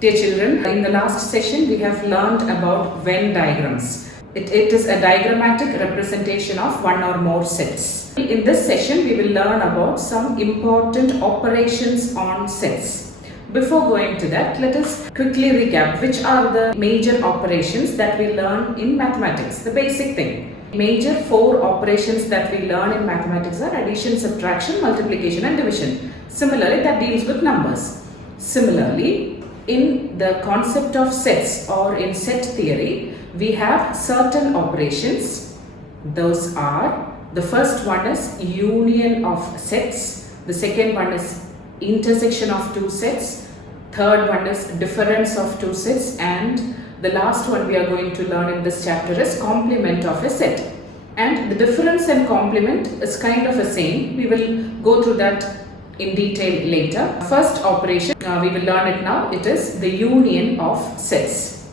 Dear children, in the last session we have learned about Venn diagrams. It is a diagrammatic representation of one or more sets. In this session we will learn about some important operations on sets. Before going to that, let us quickly recap which are the major operations that we learn in mathematics, the basic thing. Major 4 operations that we learn in mathematics are addition, subtraction, multiplication and division. Similarly, that deals with numbers. Similarly, in the concept of sets or in set theory, we have certain operations. Those are, the first one is union of sets, the second one is intersection of two sets, third one is difference of two sets, and the last one we are going to learn in this chapter is complement of a set. And the difference and complement is kind of the same. We will go through that in detail later. First operation, we will learn it now. It is the union of sets.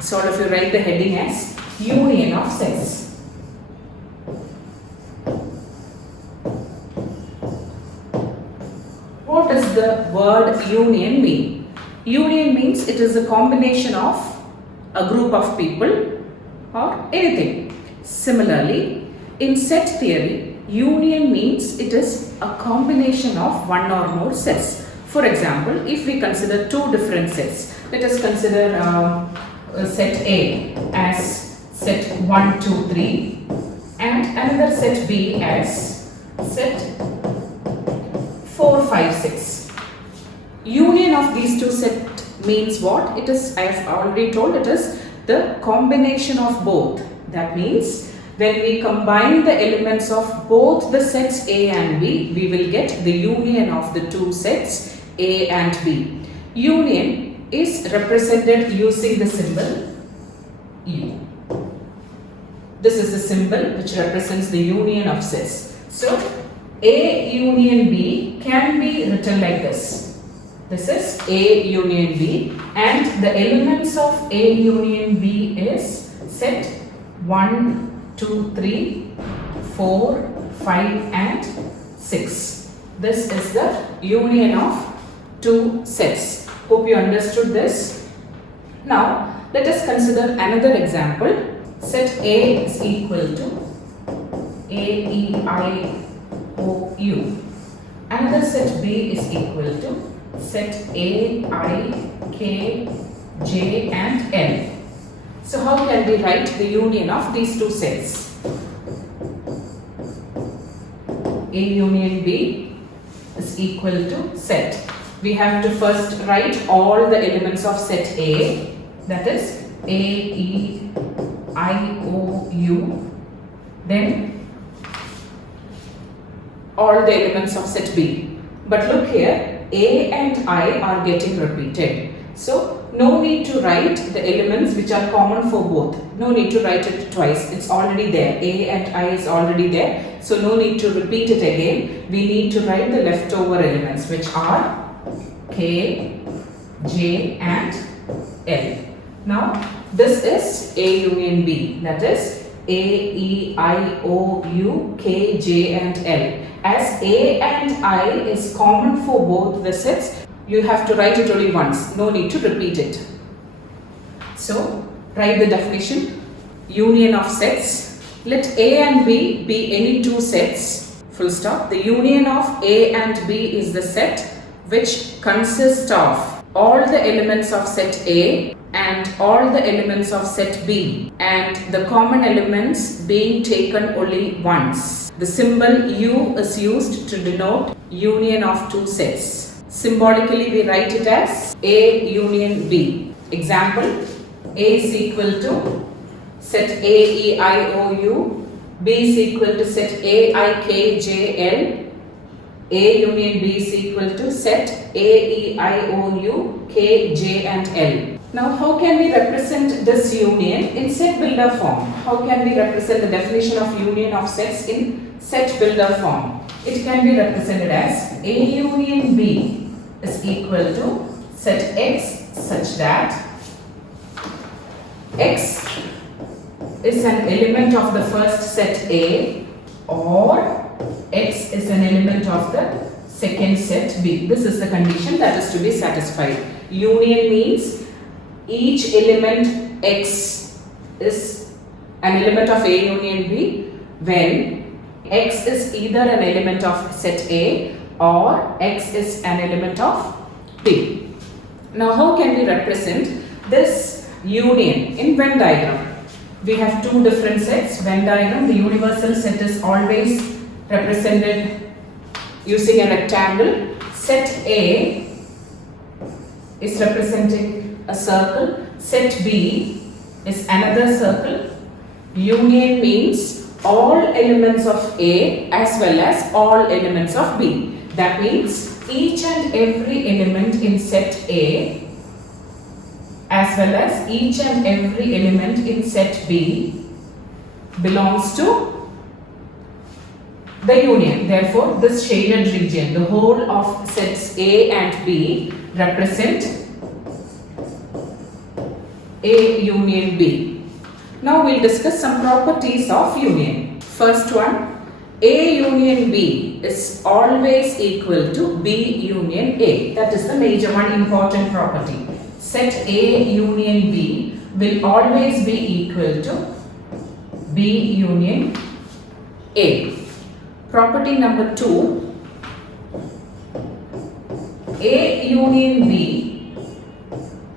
So if you write the heading as union of sets. What does the word union mean? Union means it is a combination of a group of people or anything. Similarly, in set theory, union means it is a combination of one or more sets. For example, if we consider two different sets, let us consider set A as set 1, 2, 3 and another set B as set 4, 5, 6. Union of these two sets means what? It is, I have already told, it is the combination of both. That means when we combine the elements of both the sets A and B, we will get the union of the two sets A and B. Union is represented using the symbol U. This is the symbol which represents the union of sets. So A union B can be written like this. This is A union B and the elements of A union B is set 1, 2, 3, 4, 5 and 6. This is the union of two sets. Hope you understood this. Now let us consider another example. Set A is equal to A, E, I, O, U. Another set B is equal to set A, I, K, J and L. So how can we write the union of these two sets? A union B is equal to set. We have to first write all the elements of set A, that is A, E, I, O, U. Then all the elements of set B. But look here, A and I are getting repeated. So no need to write the elements which are common for both. No need to write it twice. It's already there. A and I is already there. So no need to repeat it again. We need to write the leftover elements which are K, J and L. Now this is A union B. That is A, E, I, O, U, K, J and L. As A and I is common for both the sets, you have to write it only once. No need to repeat it. So write the definition. Union of sets. Let A and B be any two sets. Full stop. The union of A and B is the set which consists of all the elements of set A and all the elements of set B and the common elements being taken only once. The symbol U is used to denote union of two sets. Symbolically we write it as A union B. Example, A is equal to set A, E, I, O, U. B is equal to set A, I, K, J, L. A union B is equal to set A, E, I, O, U, K, J and L. Now how can we represent this union in set builder form? How can we represent the definition of union of sets in set builder form? It can be represented as A union B is equal to set X such that X is an element of the first set A or X is an element of the second set B. This is the condition that is to be satisfied. Union means each element X is an element of A union B when X is either an element of set A or X is an element of B. Now how can we represent this union in Venn diagram? We have two different sets. Venn diagram, the universal set is always represented using a rectangle. Set A is representing a circle. Set B is another circle. Union means all elements of A as well as all elements of B. That means each and every element in set A as well as each and every element in set B belongs to the union. Therefore, this shaded region, the whole of sets A and B represent A union B. Now we'll discuss some properties of union. First one, A union B is always equal to B union A. That is the major one, important property. Set A union B will always be equal to B union A. Property number 2, A union B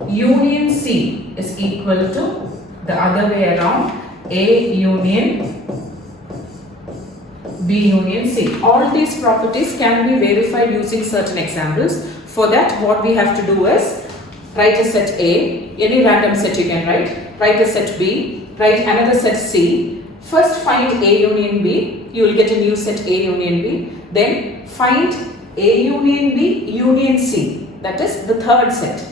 union C is equal to the other way around, A union B union C. All these properties can be verified using certain examples. For that, what we have to do is write a set A, any random set you can write a set B, write another set C. First find A union B, you will get a new set A union B. Then find A union B union C, that is the third set.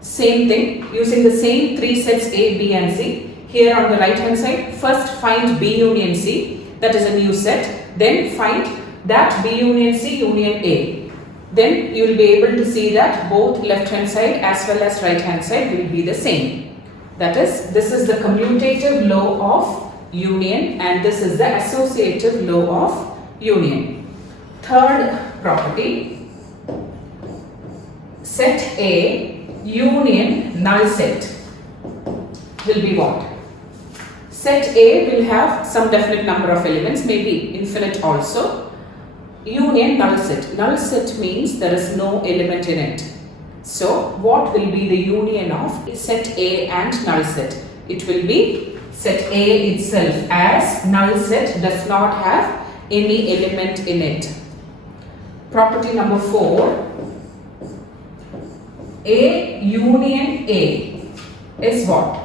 Same thing, using the same three sets A, B and C. Here on the right hand side, first find B union C, that is a new set. Then find that B union C union A. Then you will be able to see that both left hand side as well as right hand side will be the same. That is, this is the commutative law of union and this is the associative law of union. Third property, set A union null set will be what? Set A will have some definite number of elements, maybe infinite also. Union null set. Null set means there is no element in it. So what will be the union of set A and null set? It will be set A itself, as null set does not have any element in it. Property number 4, A union A is what?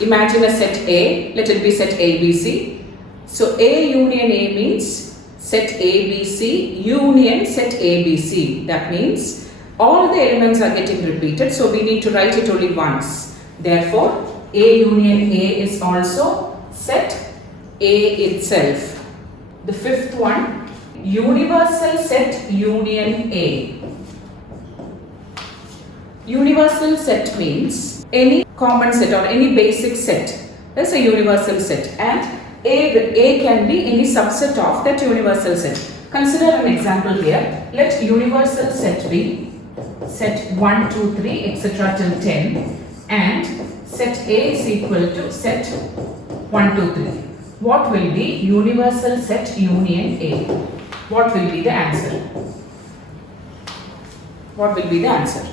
Imagine a set A, let it be set ABC. So A union A means set ABC union set ABC. That means all the elements are getting repeated, so we need to write it only once. Therefore, A union A is also set A itself. The fifth one, universal set union A. Universal set means any common set or any basic set is a universal set, and A can be any subset of that universal set. Consider an example here. Let universal set be set 1, 2, 3 etc. till 10 and set A is equal to set 1, 2, 3. What will be universal set union A? What will be the answer? What will be the answer?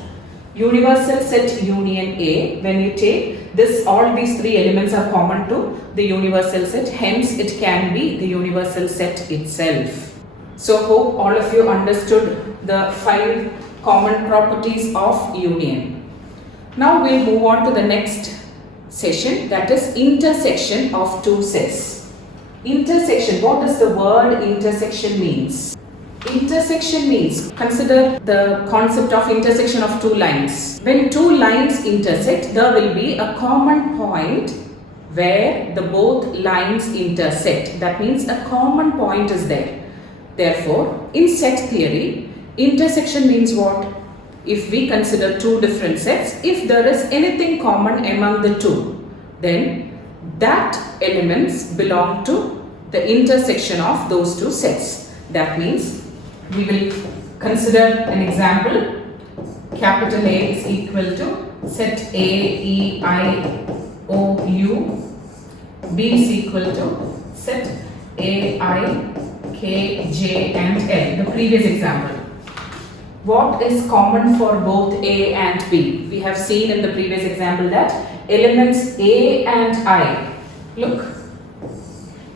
Universal set union A, when you take this, all these three elements are common to the universal set, hence it can be the universal set itself. So hope all of you understood the 5 common properties of union. Now we'll move on to the next session, that is intersection of two sets. Intersection, what does the word intersection means? Intersection means, consider the concept of intersection of two lines. When two lines intersect, there will be a common point where the both lines intersect. That means a common point is there. Therefore, in set theory, intersection means what? If we consider two different sets, if there is anything common among the two, then that elements belong to the intersection of those two sets. That means we will consider an example. capital A is equal to set A, E, I, O, U. B is equal to set A, I, K, J and L. The previous example. What is common for both A and B? We have seen in the previous example that elements A and I. Look,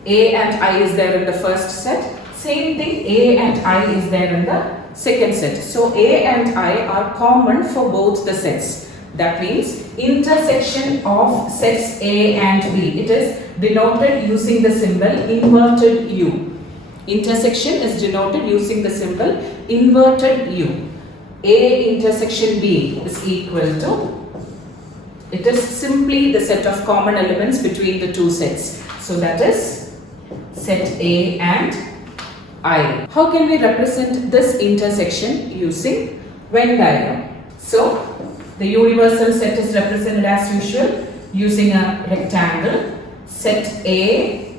A and I is there in the first set. Same thing, A and I is there in the second set. So A and I are common for both the sets. That means intersection of sets A and B. It is denoted using the symbol inverted U. Intersection is denoted using the symbol inverted U. A intersection B is equal to, it is simply the set of common elements between the two sets. So that is set A and I. How can we represent this intersection using Venn diagram? So the universal set is represented as usual using a rectangle. Set A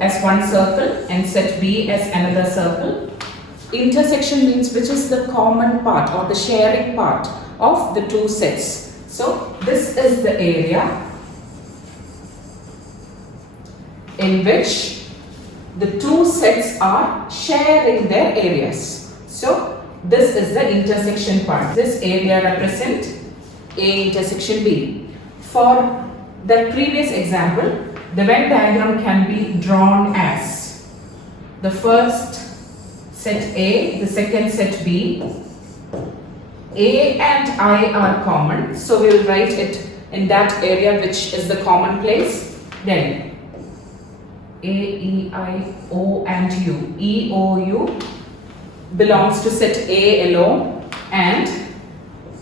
as one circle and set B as another circle. Intersection means which is the common part or the sharing part of the two sets. So this is the area in which the two sets are sharing their areas. So this is the intersection part. This area represents A intersection B. For the previous example, the Venn diagram can be drawn as the first set A, the second set B. A and I are common, so we will write it in that area which is the common place. Then A, E, I, O and U. E, O, U belongs to set A alone and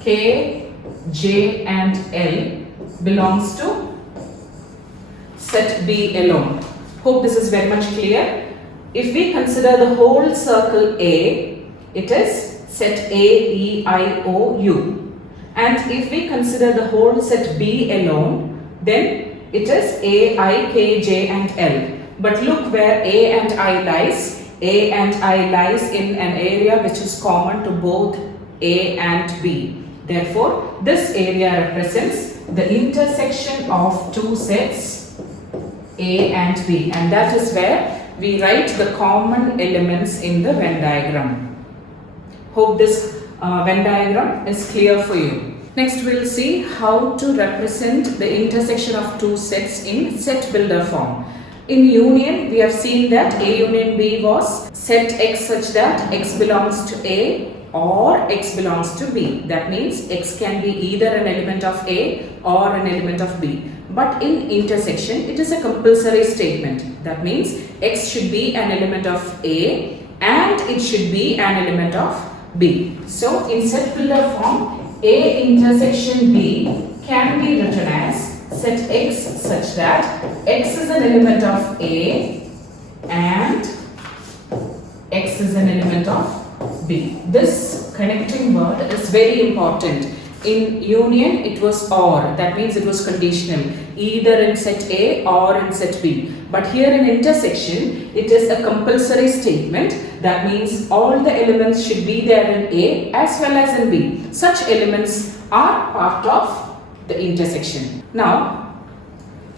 K, J and L belongs to set B alone. Hope this is very much clear. If we consider the whole circle A, it is set A, E, I, O, U. And if we consider the whole set B alone, then it is A, I, K, J and L. But look where A and I lies. A and I lies in an area which is common to both A and B. Therefore, this area represents the intersection of two sets A and B, and that is where we write the common elements in the Venn diagram. Hope this Venn diagram is clear for you. Next we will see how to represent the intersection of two sets in set builder form. In union, we have seen that A union B was set X such that X belongs to A or X belongs to B. That means X can be either an element of A or an element of B. But in intersection, it is a compulsory statement. That means X should be an element of A and it should be an element of B. So in set builder form, A intersection B can be written as set X such that X is an element of A and X is an element of B. This connecting word is very important. In union, it was or. That means it was conditional, either in set A or in set B. But here in intersection, it is a compulsory statement. That means all the elements should be there in A as well as in B. Such elements are part of the intersection. Now,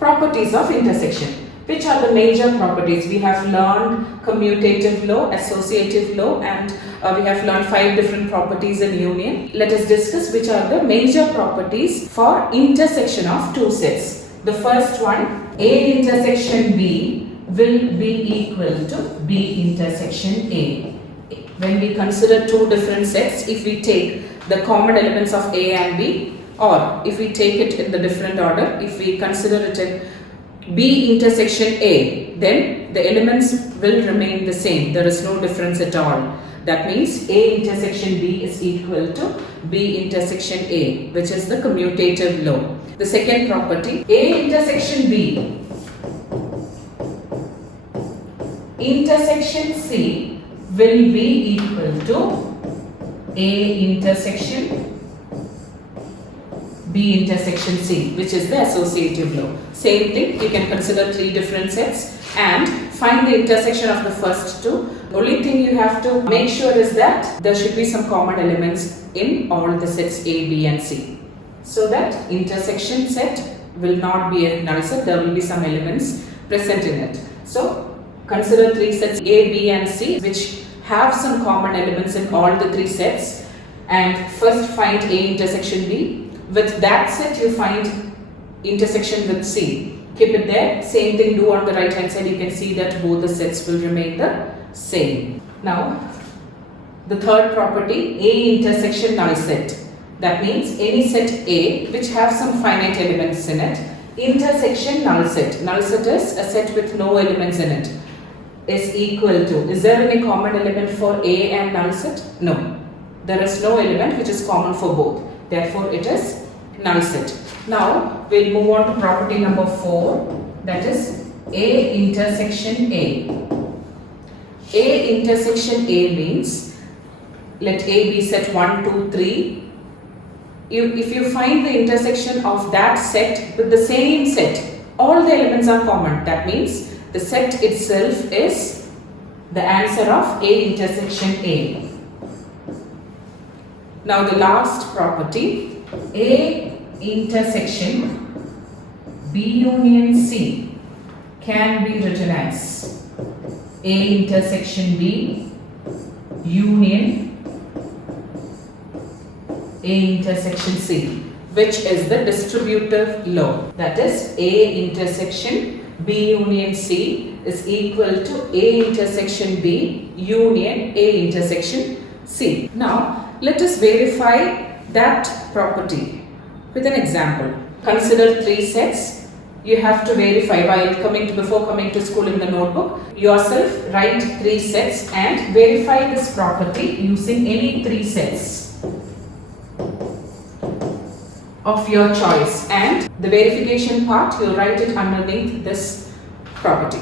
properties of intersection. Which are the major properties? We have learned commutative law, associative law, and we have learned 5 different properties in union. Let us discuss which are the major properties for intersection of two sets. The first one, A intersection B will be equal to B intersection A. When we consider two different sets, if we take the common elements of A and B, or if we take it in the different order, if we consider it in B intersection A, then the elements will remain the same. There is no difference at all. That means A intersection B is equal to B intersection A, which is the commutative law. The second property, A intersection B intersection C will be equal to A intersection B intersection C, which is the associative law. Same thing, you can consider 3 different sets and find the intersection of the first 2. Only thing you have to make sure is that there should be some common elements in all the sets A, B and C. So that intersection set will not be a null set, there will be some elements present in it. So consider 3 sets A, B and C which have some common elements in all the 3 sets, and first find A intersection B. With that set you find intersection with C. Keep it there. Same thing do on the right hand side. You can see that both the sets will remain the same. Now the third property, A intersection null set. That means any set A which have some finite elements in it, intersection null set. Null set is a set with no elements in it, is equal to, is there any common element for A and null set? No. There is no element which is common for both. Therefore it is null set. Now we'll move on to property number 4, that is A intersection A. A intersection A means, let A be set 1, 2, 3. If you find the intersection of that set with the same set, all the elements are common. That means the set itself is the answer of A intersection A. Now the last property, A intersection B union C can be written as A intersection B union A intersection C, which is the distributive law. That is A intersection B union C is equal to A intersection B union A intersection C. Now let us verify that property with an example. Consider 3 sets. You have to verify before coming to school in the notebook. Yourself write 3 sets and verify this property using any 3 sets of your choice, and the verification part you write it underneath this property.